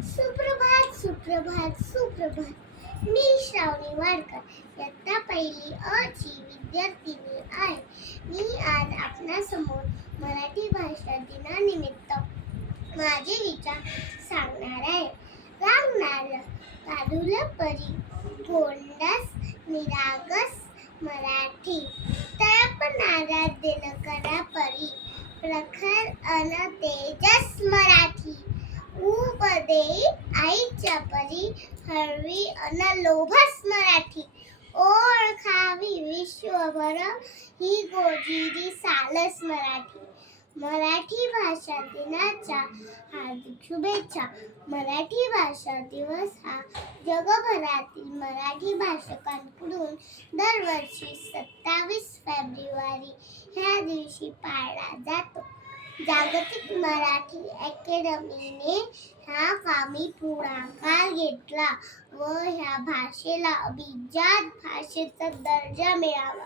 सुप्रभात सुप्रभात सुप्रभात. मी श्रावणी वाडकर, इयत्ता पहिली अ ची विद्यार्थिनी आहे. मी आज आपणासमोर मराठी भाषा दिनानिमित्त माझे विचार सांगणार आहे. रांगणार काढूल परी गोंडस निरागस मराठी, तळपणारा दिनकरा परी प्रखर अन तेजस मराठी. ऊब देई आईच्या परी हळवी अन लोभस मराठी. ओळखावी विश्वभर ही गोजिरी सालस मराठी. मराठी भाषा दिनाच्या हार्दिक शुभेच्छा. मराठी भाषा दिवस हा जगभरातील मराठी भाषकांकडून दरवर्षी 27 फेब्रुवारी ह्या दिवशी पाळला जातो. जागतिक मराठी अकॅडमीने ह्या कामी पुढाकार घेतला व ह्या भाषेला अभिजात भाषेचा दर्जा मिळावा,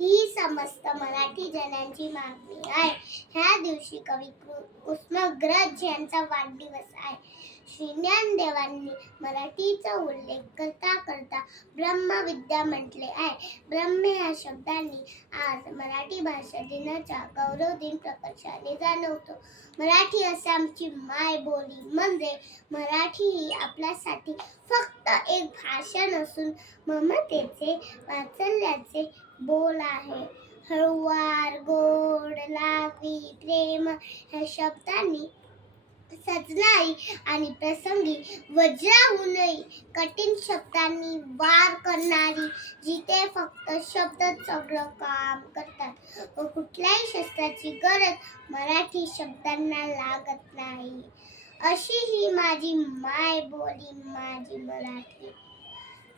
ही समस्त मराठी जनांची मागणी आहे. ह्या दिवशी कवी कुसुमाग्रज यांचा वाढदिवस आहे. श्री ज्ञानदेवांनी मराठीचा उल्लेख करता करता ब्रह्मविद्या म्हटले आहे. ब्रह्म ह्या शब्दांनी आज मराठी भाषा दिनाचा गौरव दिन प्रकर्षाने जाणवतो. मराठी असे आमची मायबोली म्हणजे मराठी ही आपल्यासाठी फक्त एक भाषा नसून ममतेचे, वात्सल्याचे बोल आहे. हळुवार, गोड, लावी, प्रेम ह्या शब्दांनी सजणारी आणि प्रसंगी वज्राहूनही कठीण शब्दांनी वार करणारी, जिथे फक्त शब्दच सगळं काम करतात व कुठल्याही शस्त्राची गरज मराठी शब्दांना लागत नाही, अशी ही माझी मायबोली, माझी मराठी.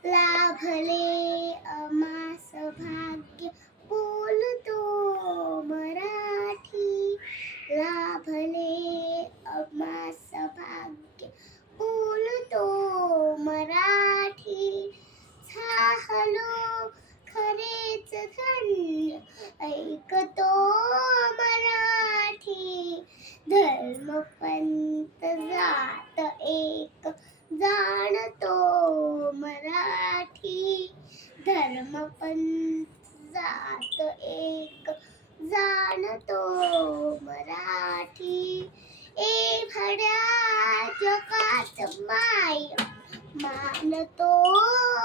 लाभले आम्हास भाग्य बोलतो मराठी. लाभले आम्हास भाग्य बोलतो मराठी. झालो खरेच धन्य ऐकतो मराठी. धर्म पंथ जात एक जाणतो मराठी. धर्म पंथ जात एक जाणतो मराठी. ए भड्या जगात माय मानतो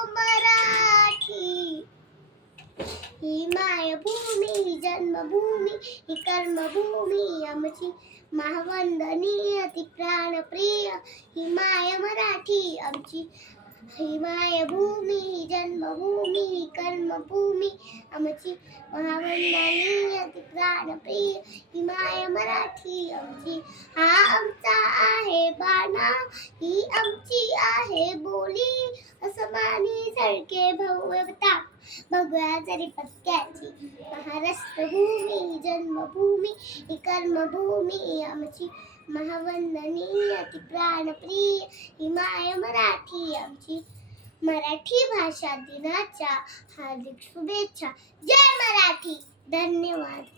मराठी. ही मायभूमी, ही जन्मभूमी, ही कर्मभूमी आमची. महावंदनीय ती प्राणप्रिय ही माय मराठी आमची. ही मायभूमी, ही जन्मभूमी, ही कर्मभूमी आमची. महावंदनीय ती प्राणप्रिय ही माय मराठी आमची. हा आमचा आहे बाणा, ही आमची आहे बोली. अस्मानी झळके भव्यता भगव्या जरी पत्क्याची. महाराष्ट्र भूमी, ही जन्मभूमी, ही कर्मभूमी आमची. महावंदनीय ती प्राणप्रिय ही माय मराठी आमची. मराठी भाषा दिनाच्या हार्दिक शुभेच्छा. जय मराठी. धन्यवाद.